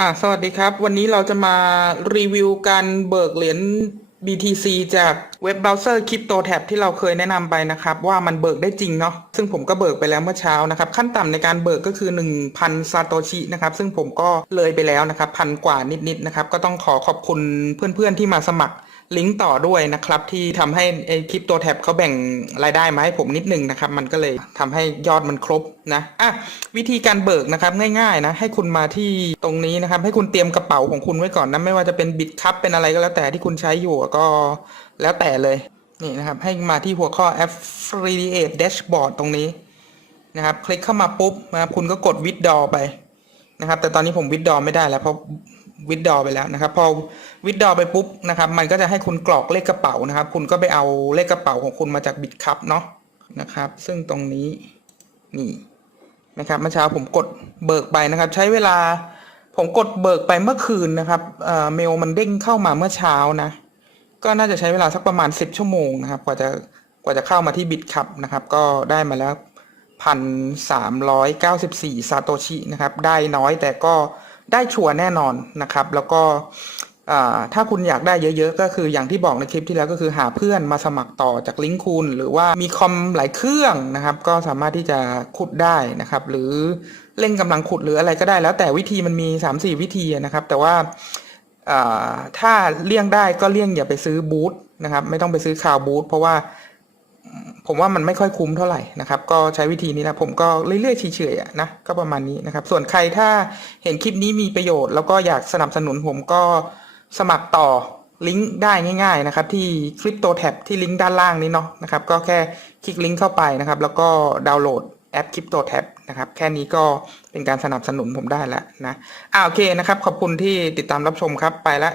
อ่าสวัสดีครับ วันนี้เราจะมารีวิวการเบิกเหรียญ BTC จากเว็บเบราว์เซอร์ CryptoTab ที่เราเคยแนะนำไปนะครับ ว่ามันเบิกได้จริงเนาะซึ่งผมก็เบิกไปแล้วเมื่อเช้านะครับ ขั้นต่ำในการเบิกก็คือ 1,000 ซาโตชินะครับ ซึ่งผมก็เลยไปแล้วนะครับพันกว่านิดๆนะครับ ก็ต้องขอขอบคุณเพื่อนๆที่มาสมัคร ลิงก์ต่อด้วยนะครับ ที่ทำให้ไอคลิปตัวแท็บเขาแบ่งรายได้มาให้ผมนิดนึงนะครับ มันก็เลยทำให้ยอดมันครบนะอะวิธีการเบิกนะครับง่ายๆนะให้คุณมาที่ตรงนี้นะครับ ให้คุณเตรียมกระเป๋าของคุณไว้ก่อนนะไม่ว่าจะเป็นบิตคัพเป็นอะไรก็แล้วแต่ที่คุณใช้อยู่ก็แล้วแต่เลยนี่นะครับให้มาที่หัวข้อ Affiliate Dashboard ตรงนี้นะครับ คลิกเข้ามาปุ๊บนะครับคุณก็กด withdraw ไปนะครับ แต่ตอนนี้ผม withdraw ไม่ได้แล้วเพราะ วิดดอไปแล้วนะครับ พอวิดดอไปปุ๊บนะครับ มันก็จะให้คุณกรอกเลขกระเป๋านะครับ คุณก็ไปเอาเลขกระเป๋าของคุณมาจากบิตคัพเนาะนะครับ ซึ่งตรงนี้นี่นะครับเมื่อเช้าผมกดเบิกไปนะครับ ใช้เวลาผมกดเบิกไปเมื่อคืนนะครับเอ่อเมลมันเด้งเข้ามาเมื่อเช้านะ ก็น่าจะใช้เวลาสักประมาณ 10 ชั่วโมงนะครับ กว่าจะกว่าจะเข้ามาที่บิตคัพนะครับ ก็ได้มาแล้วพันสามร้อยเก้าสิบสี่ซาโตชินะครับ ได้น้อยแต่ก็ ได้ชัวร์แน่นอนนะครับ แล้วก็ถ้าคุณอยากได้เยอะๆ ก็คืออย่างที่บอกในคลิปที่แล้วก็คือหาเพื่อนมาสมัครต่อจากลิงก์คุณ หรือว่ามีคอมหลายเครื่องนะครับ ก็สามารถที่จะขุดได้นะครับ หรือเล่นกำลังขุดหรืออะไรก็ได้ แล้วแต่วิธีมันมี 3-4 วิธีนะครับ แต่ว่าอ่าถ้าเลี่ยงได้ก็เลี่ยงอย่าไปซื้อบูธนะครับ ไม่ต้องไปซื้อคาวบูธเพราะว่า ผมว่ามันไม่ค่อยคุ้มเท่าไหร่นะครับ ก็ใช้วิธีนี้นะผมก็เรื่อยๆเฉยๆนะก็ประมาณนี้นะครับ ส่วนใครถ้าเห็นคลิปนี้มีประโยชน์ แล้วก็อยากสนับสนุนผมก็สมัครต่อลิงก์ได้ง่ายๆนะครับ ที่ Crypto Tab ที่ลิงก์ด้านล่างนี้เนาะนะครับ ก็แค่คลิกลิงก์เข้าไปนะครับ แล้วก็ดาวน์โหลดแอป Crypto Tab นะครับแค่นี้ก็เป็นการสนับสนุนผมได้แล้วนะอ่าโอเคนะครับ ขอบคุณที่ติดตามรับชมครับไปละ